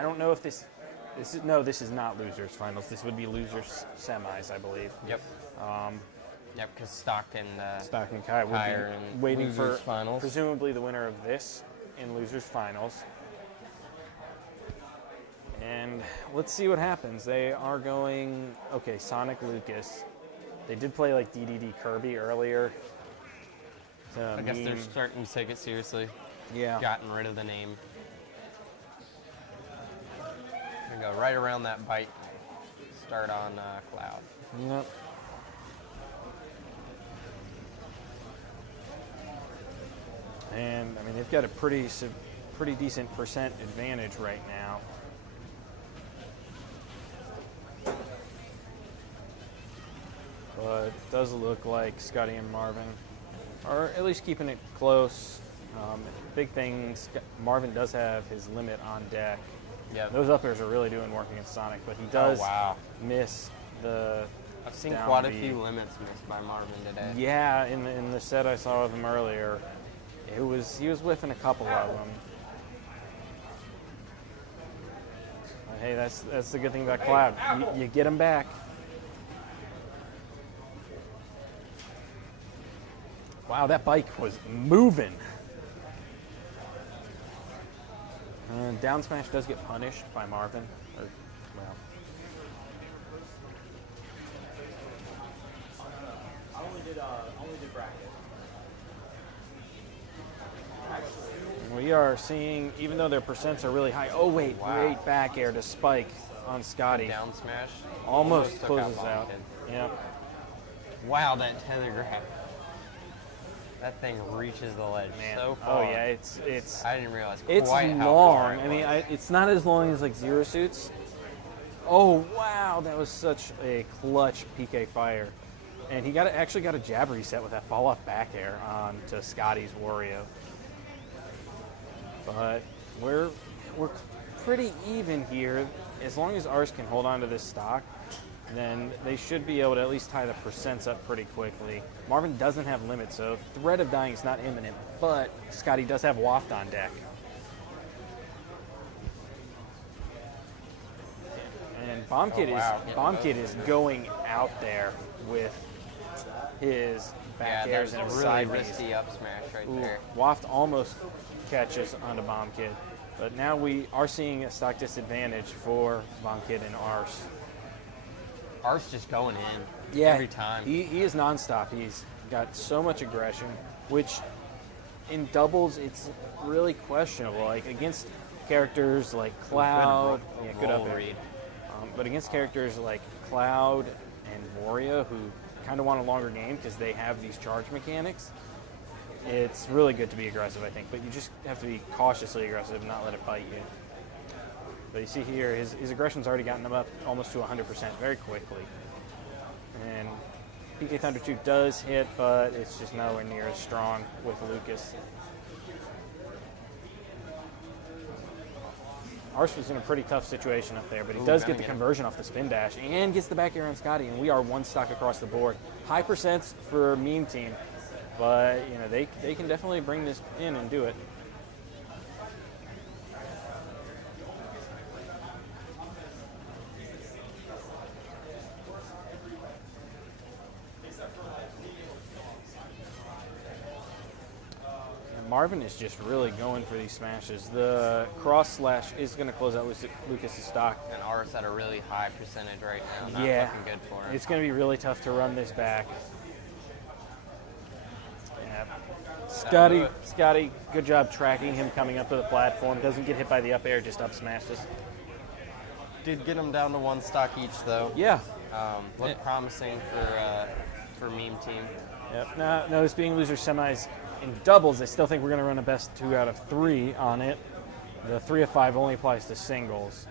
I don't know if this is no, this is not losers finals. This would be losers semis, I believe. Yep. Yep, because Stock and Kai would are be in waiting for losers finals. presumably the winner of this in losers finals. And let's see what happens. They are going, okay, Sonic Lucas. They did play like DDD Kirby earlier. I guess they're starting to take it seriously. Yeah. Gotten rid of the name. Gonna go right around that bite. Start on Cloud. Yep. And I mean, they've got a pretty decent percent advantage right now. But it does look like Scotty and Marvin are at least keeping it close. Big things, Marvin does have his limit on deck. Yep. Those up airs are really doing work against Sonic, but he does miss the I've seen down quite a B. few limits missed by Marvin today. Yeah, in the set I saw of him earlier, he was whiffing a couple of them. Hey, that's the good thing about Cloud. You get him back. Wow, that bike was moving. Down smash does get punished by Marvin. I only did bracket. We are seeing, even though their percents are really high. Oh wait, great back air to Spike on Scotty. Down smash. Almost took closes Bomb out. Kid. Yep. Wow, that tether grab. That thing reaches the ledge so far. Oh yeah, it's I didn't realize it's quite how far long. it I mean, was. it's not as long as like Zero Suits. Oh wow, that was such a clutch PK fire, and he actually got a jab reset with that fall off back air on to Scotty's Wario. But we're pretty even here. As long as ours can hold on to this stock, then they should be able to at least tie the percents up pretty quickly. Marvin doesn't have limits, so threat of dying is not imminent, but Scotty does have Waft on deck. And Bomb Kid is going out there with his back airs and a his really side risky up smash right there. Waft almost catches onto Bomb Kid, but now we are seeing a stock disadvantage for Bomb Kid and Ars. Ars just going in every time. He is nonstop. He's got so much aggression, which in doubles it's really questionable. Like against characters like Cloud, good up roll air. read. But against characters like Cloud and Wario, who kind of want a longer game because they have these charge mechanics, it's really good to be aggressive, I think. But you just have to be cautiously aggressive and not let it bite you. But you see here, his aggression's already gotten him up almost to 100% very quickly. And PK Thunder 2 does hit, but it's just nowhere near as strong with Lucas. Ars was in a pretty tough situation up there, but he does get the conversion off the spin dash and gets the back air on Scotty, and we are one stock across the board. High percents for Meme Team, but you know they can definitely bring this in and do it. Marvin is just really going for these smashes. The cross slash is going to close out Lucas's stock. And Ars at a really high percentage right now. Not looking good for him. It's going to be really tough to run this back. Yeah. Scotty, good job tracking him coming up to the platform. Doesn't get hit by the up air, just up smashes. Did get him down to one stock each though. Yeah. Looked promising for Meme Team. Yep. Now, this being loser semis in doubles, I still think we're going to run a best 2 out of 3 on it. The 3 of 5 only applies to singles.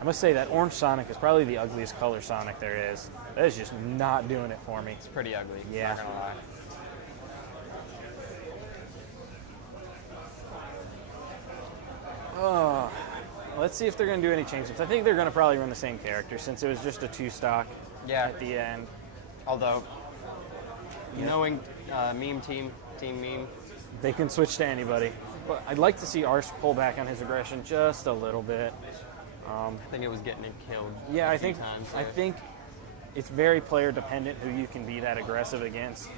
I must say that orange Sonic is probably the ugliest color Sonic there is. That is just not doing it for me. It's pretty ugly. Yeah. Not gonna lie. Oh, let's see if they're going to do any changes. I think they're going to probably run the same character since it was just a 2 stock at the end. Although, knowing Meme Team Meme, they can switch to anybody. But I'd like to see Arse pull back on his aggression just a little bit. I think it was getting him killed. Yeah, a I few think times I there. think it's very player dependent who you can be that aggressive against.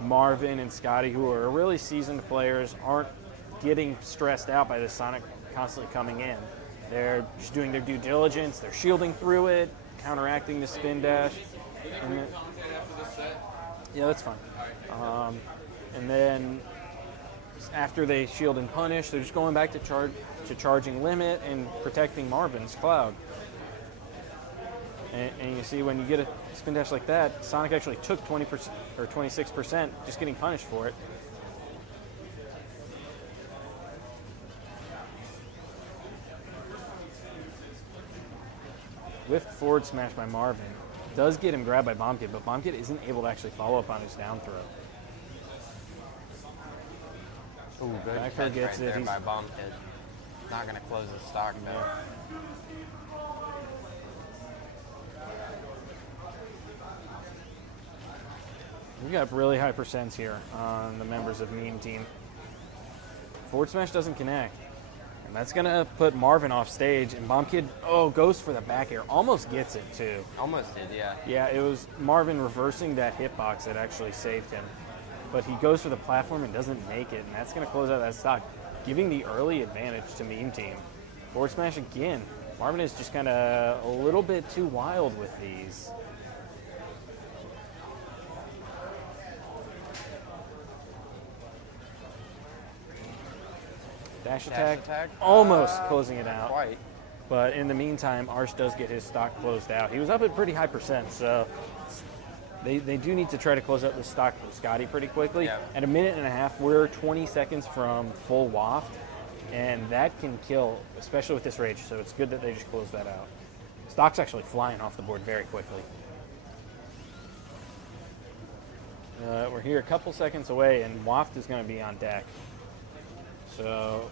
Marvin and Scotty, who are really seasoned players, aren't getting stressed out by the Sonic constantly coming in. They're just doing their due diligence. They're shielding through it, counteracting the spin dash. And then, yeah, that's fine. And then after they shield and punish, they're just going back to charging limit and protecting Marvin's Cloud. And you see when you get a spin dash like that, Sonic actually took 20% or 26%, just getting punished for it. Whiffed forward smash by Marvin does get him grabbed by Bomb Kid, but Bomb Kid isn't able to actually follow up on his down throw. Ooh, good Back catch gets right it. there He's by Bomb Kid. Not going to close the stock, though. We got really high percents here on the members of Meme Team. Forward smash doesn't connect. And that's going to put Marvin off stage. And Bomb Kid, goes for the back air. Almost gets it, too. Almost did, yeah. Yeah, it was Marvin reversing that hitbox that actually saved him. But he goes for the platform and doesn't make it. And that's going to close out that stock, giving the early advantage to Meme Team. Forward smash again. Marvin is just kind of a little bit too wild with these. Dash attack, almost closing it out. Quite. But in the meantime, Arsh does get his stock closed out. He was up at pretty high percent, so they do need to try to close out the stock for Scotty pretty quickly. Yeah. At a minute and a half, we're 20 seconds from full waft, and that can kill, especially with this rage, so it's good that they just closed that out. Stock's actually flying off the board very quickly. We're here a couple seconds away, and waft is going to be on deck. So,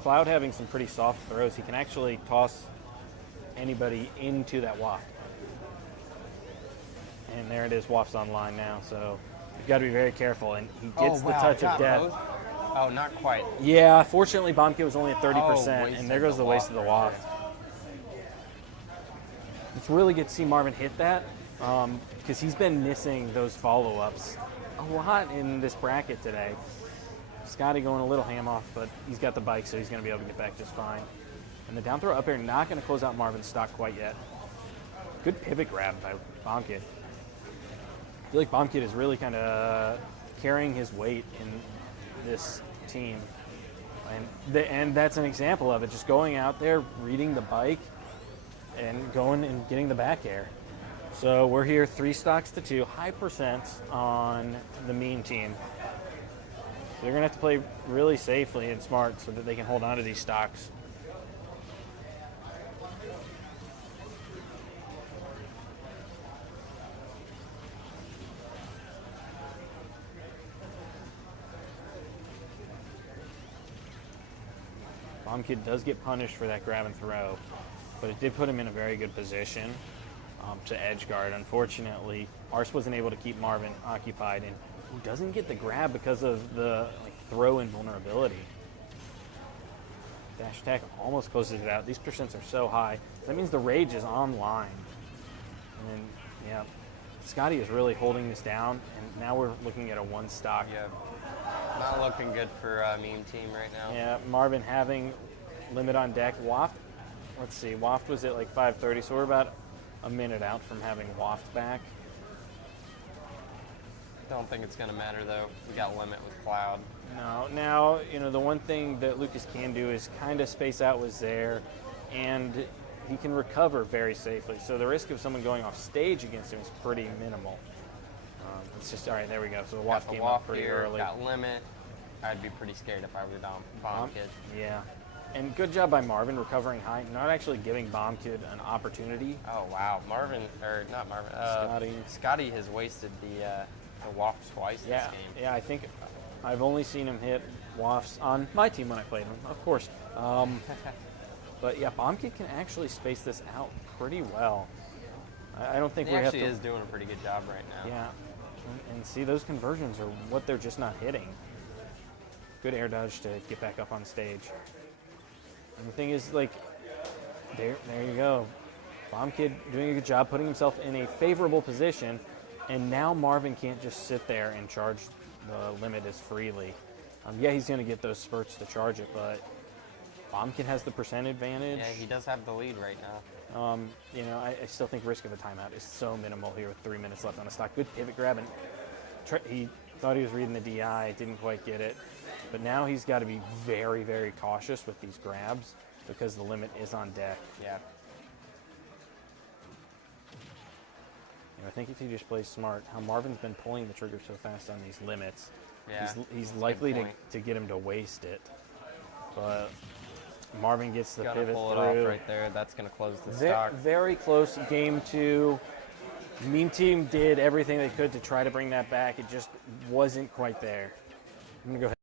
Cloud having some pretty soft throws, he can actually toss anybody into that waft. And there it is, waft's online now, so you've got to be very careful. And he gets the touch of death. Both? Oh, not quite. Yeah, fortunately, Bomb Kid was only at 30%, wasted and there goes the waste of the waft. It's really good to see Marvin hit that, because he's been missing those follow-ups a lot in this bracket today. Scotty going a little ham off, but he's got the bike, so he's going to be able to get back just fine. And the down throw up air not going to close out Marvin's stock quite yet. Good pivot grab by Bomb Kid. I feel like Bomb Kid is really kind of carrying his weight in this team. And that's an example of it, just going out there, reading the bike, and going and getting the back air. So we're here 3 stocks to 2, high percents on the Meme Team. They're going to have to play really safely and smart so that they can hold on to these stocks. Bomb Kid does get punished for that grab and throw, but it did put him in a very good position to edge guard. Unfortunately, Arse wasn't able to keep Marvin occupied, and he doesn't get the grab because of the throw invulnerability. Dash attack almost closes it out. These percents are so high. That means the rage is online. And yeah, Scotty is really holding this down, and now we're looking at a 1 stock. Yeah. Not looking good for Meme Team right now. Yeah, Marvin having limit on deck. Waft, let's see, Waft was at like 5:30, so we're about a minute out from having Waft back. Don't think it's going to matter, though. We got limit with Cloud. No, now, the one thing that Lucas can do is kind of space out with Zaire, and he can recover very safely. So the risk of someone going off stage against him is pretty minimal. It's just, all right, there we go. So the Waft came up pretty here, early. Got limit. I'd be pretty scared if I were Bomb Kid. Yeah. And good job by Marvin recovering high, not actually giving Bomb Kid an opportunity. Oh, wow. Not Marvin. Scotty has wasted the waft twice this game. Yeah, I think I've only seen him hit wafts on my team when I played him, of course. But yeah, Bomb Kid can actually space this out pretty well. I don't think He we have actually to. is doing a pretty good job right now. Yeah, and see, those conversions are what they're just not hitting. Good air dodge to get back up on stage. And the thing is, like, there you go. Bomb Kid doing a good job putting himself in a favorable position, and now Marvin can't just sit there and charge the limit as freely. Yeah, he's going to get those spurts to charge it, but Bomb Kid has the percent advantage. Yeah, he does have the lead right now. You know, I still think risk of a timeout is so minimal here with 3 minutes left on the stock. Good pivot grab, and he thought he was reading the DI, didn't quite get it. But now he's got to be very, very cautious with these grabs because the limit is on deck. Yeah. You know, I think if he just plays smart, how Marvin's been pulling the trigger so fast on these limits, Yeah, he's likely point. to get him to waste it. But Marvin gets the Gotta pivot pull it through. off right there. That's going to close the stock. Very close game 2. Meme Team did everything they could to try to bring that back. It just wasn't quite there. I'm going to go ahead.